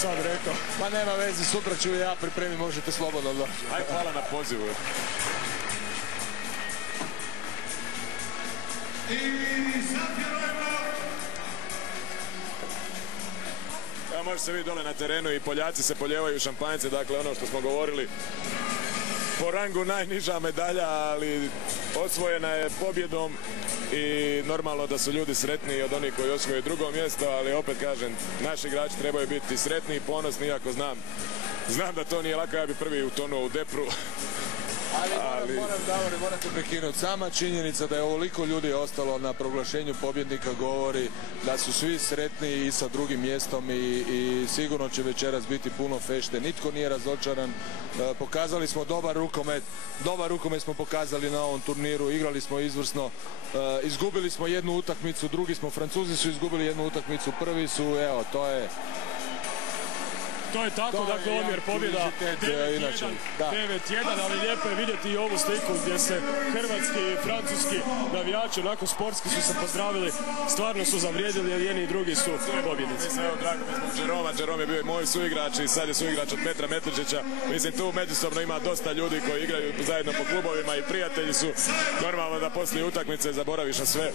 sad rekao. Pa nema veze, sutra ću ja pripremiti, možete slobodno doći. Aj, hvala na pozivu. Evo može se vidjeti dole na terenu i Poljaci se poljevaju šampanjce, dakle ono što smo govorili. Po rangu najniža medalja, ali osvojena je pobjedom i normalno da su ljudi sretniji od onih koji osvoje drugo mjesto, ali opet kažem, naši igrači trebaju biti sretni i ponosni, iako znam da to nije lako, ja bi prvi utonuo u depru. Ali moram te prekinuti. Sama činjenica da je ovoliko ljudi ostalo na proglašenju pobjednika govori da su svi sretni i sa drugim mjestom i sigurno će večeras biti puno fešte. Nitko nije razočaran. Pokazali smo dobar rukomet smo pokazali na ovom turniru, igrali smo izvrsno. Izgubili smo jednu utakmicu, drugi smo, Francuzi su izgubili jednu utakmicu, prvi su, evo, to je... To je tako, dakle, omjer pobjeda 9-1, ali lijepo je vidjeti i ovu sliku gdje se hrvatski i francuski navijači onako sportski su se pozdravili, stvarno su zavrijedili jer jedni i drugi su pobjednici. Evo, drago mi zbog Jeroma, Jerome je bio i moj suigrač i sad je suigrač od Petra Metričića. Mislim, tu međusobno ima dosta ljudi koji igraju zajedno po klubovima i prijatelji su. Normalno da poslije utakmice zaboraviš na sve.